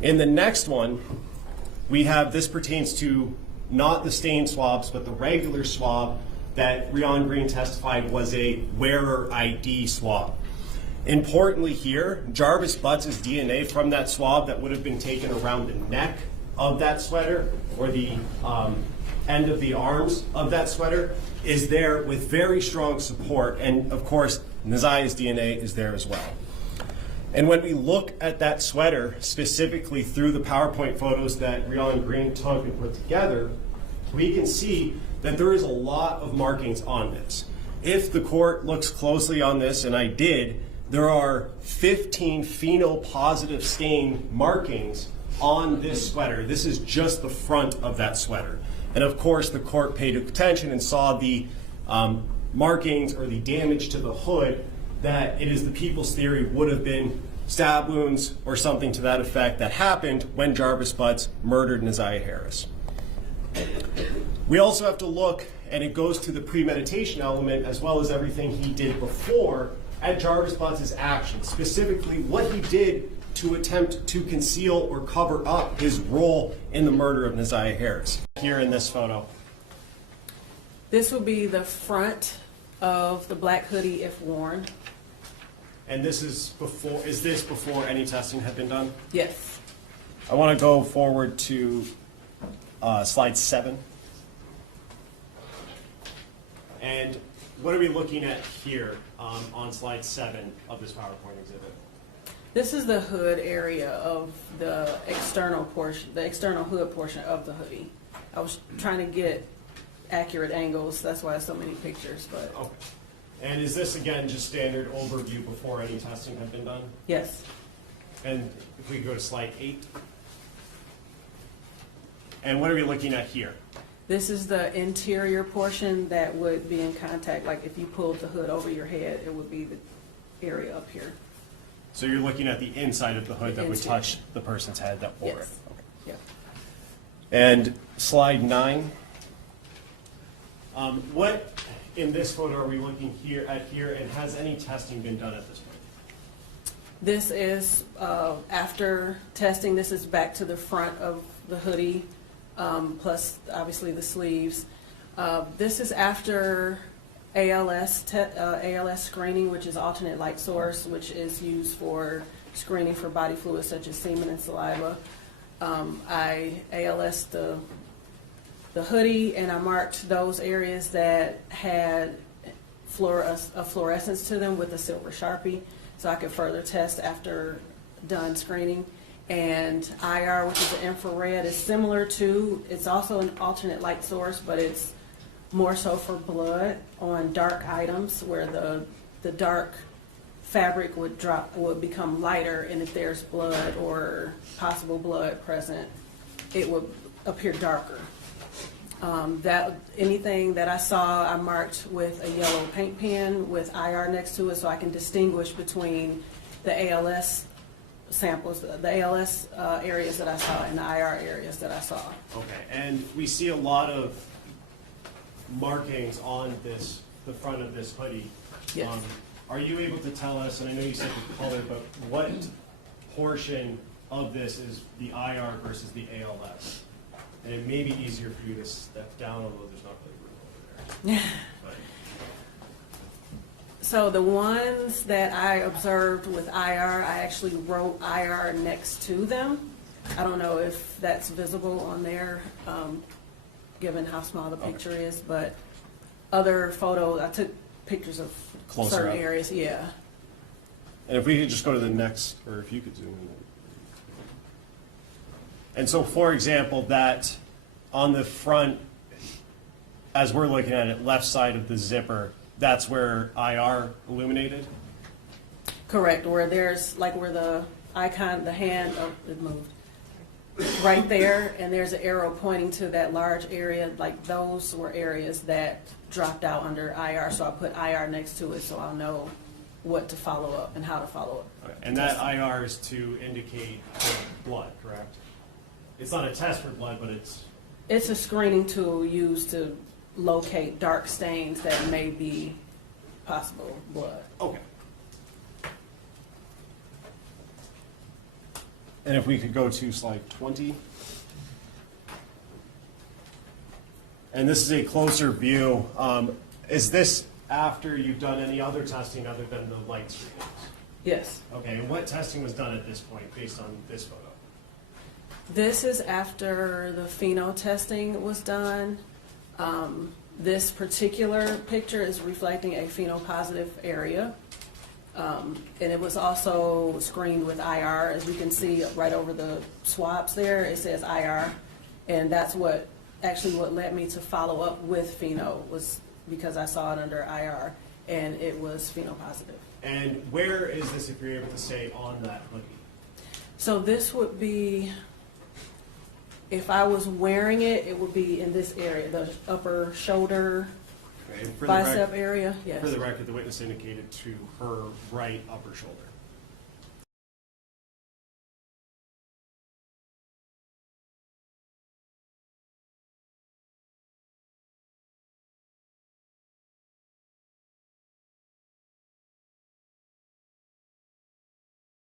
In the next one, we have, this pertains to not the stain swabs, but the regular swab that Rion Green testified was a wearer ID swab. Importantly here, Jarvis Butts' DNA from that swab that would have been taken around the neck of that sweater or the end of the arms of that sweater is there with very strong support, and of course Naziah's DNA is there as well. And when we look at that sweater specifically through the PowerPoint photos that Rion Green took and put together, we can see that there is a lot of markings on this. If the court looks closely on this, and I did, there are 15 phenol positive stain markings on this sweater. This is just the front of that sweater. And of course, the court paid attention and saw the markings or the damage to the hood, that it is the people's theory would have been stab wounds or something to that effect that happened when Jarvis Butts murdered Naziah Harris. We also have to look, and it goes to the premeditation element as well as everything he did before, at Jarvis Butts' actions, specifically what he did to attempt to conceal or cover up his role in the murder of Naziah Harris. Here in this photo. This will be the front of the black hoodie if worn. And this is before, is this before any testing had been done? Yes. I want to go forward to slide 7. And what are we looking at here on slide 7 of this PowerPoint exhibit? This is the hood area of the external portion, the external hood portion of the hoodie. I was trying to get accurate angles, that's why so many pictures, but. Okay. And is this, again, just standard overview before any testing had been done? Yes. And if we go to slide 8. And what are we looking at here? This is the interior portion that would be in contact, like if you pulled the hood over your head, it would be the area up here. So you're looking at the inside of the hood that would Interior. touch the person's head that wore it. Yes. Okay. Yeah. And slide 9. What in this photo are we looking here, and has any testing been done at this point? This is after testing. This is back to the front of the hoodie, plus obviously the sleeves. This is after ALS screening, which is alternate light source, which is used for screening for body fluids such as semen and saliva. I ALS the hoodie, and I marked those areas that had a fluorescence to them with a silver Sharpie, so I could further test after done screening. And IR, which is the infrared, is similar to, it's also an alternate light source, but it's more so for blood on dark items where the dark fabric would become lighter, and if there's blood or possible blood present, it would appear darker. Anything that I saw, I marked with a yellow paint pen with IR next to it, so I can distinguish between the ALS samples, the ALS areas that I saw and the IR areas that I saw. Okay, and we see a lot of markings on the front of this hoodie. Yes. Are you able to tell us, and I know you said the color, but what portion of this is the IR versus the ALS? And it may be easier for you to step down, although there's not really room over there. But. So the ones that I observed with IR, I actually wrote IR next to them. I don't know if that's visible on there, given how small the picture is, but other photos, I took pictures of Closer certain up. areas, yeah. And if we could just go to the next, or if you could zoom in. And so, for example, that on the front, as we're looking at it, left side of the zipper, that's where IR illuminated? Correct, where there's, like where the icon, the hand, oh, it moved. Right there, and there's an arrow pointing to that large area, like those were areas that dropped out under IR, so I put IR next to it so I'll know what to follow up and how to follow up. Okay. And that IR is to indicate blood, correct? It's not a test for blood, but it's... It's a screening tool used to locate dark stains that may be possible blood. Okay. And if we could go to slide 20. And this is a closer view. Is this after you've done any other testing other than the light screenings? Yes. Okay, and what testing was done at this point based on this photo? This is after the pheno testing was done. This particular picture is reflecting a phenopositive area. And it was also screened with IR. As we can see right over the swabs there, it says IR. And that's what led me to follow up with pheno, was because I saw it under IR and it was phenopositive. And where is this, if you're able to say, on that hoodie? So this would be, if I was wearing it, it would be in this area, the upper shoulder, Okay, and bicep area, yes. For the record, the witness indicated to her right upper shoulder.